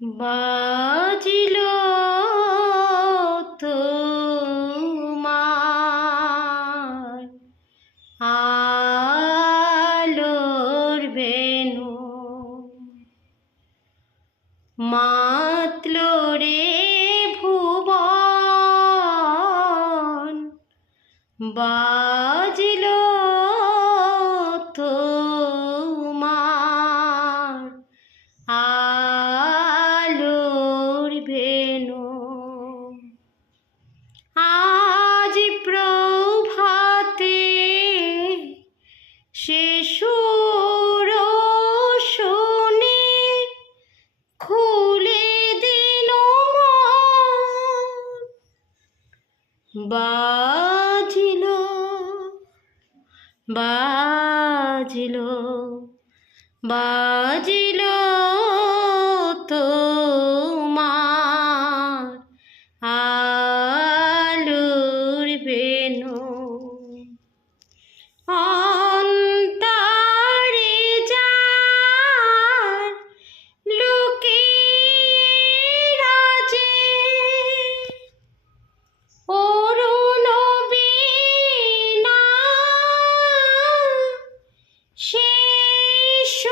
বাজিল তোমার আলোর বেনু মাতল রে ভুবন বাজিল খুলে দিল। বাজিল বাজিল বাজিল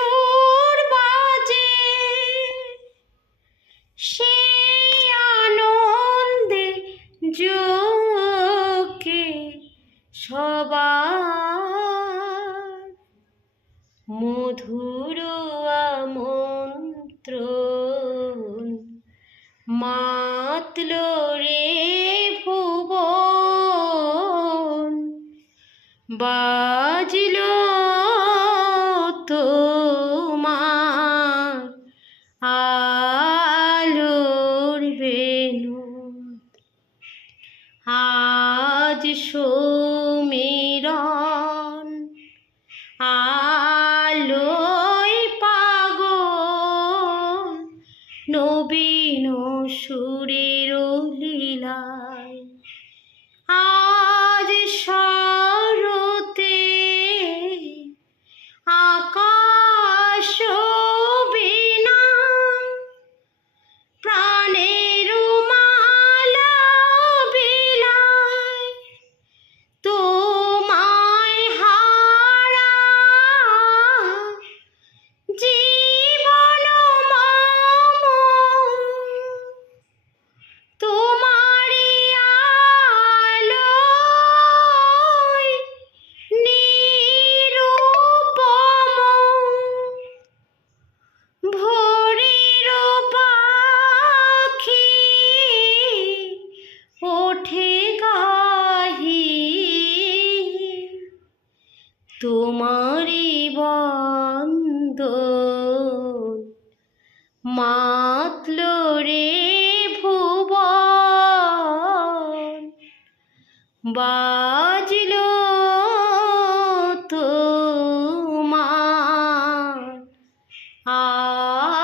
সুর বাজে। সেই আনন্দে যোকে সবার মধুর মন্ত্র মাতল রে ভুবন। বাজিল নবীন সুরের লীলায় তোমারি বন্ধ মাতল রে ভুবন। বাজল তোমার আ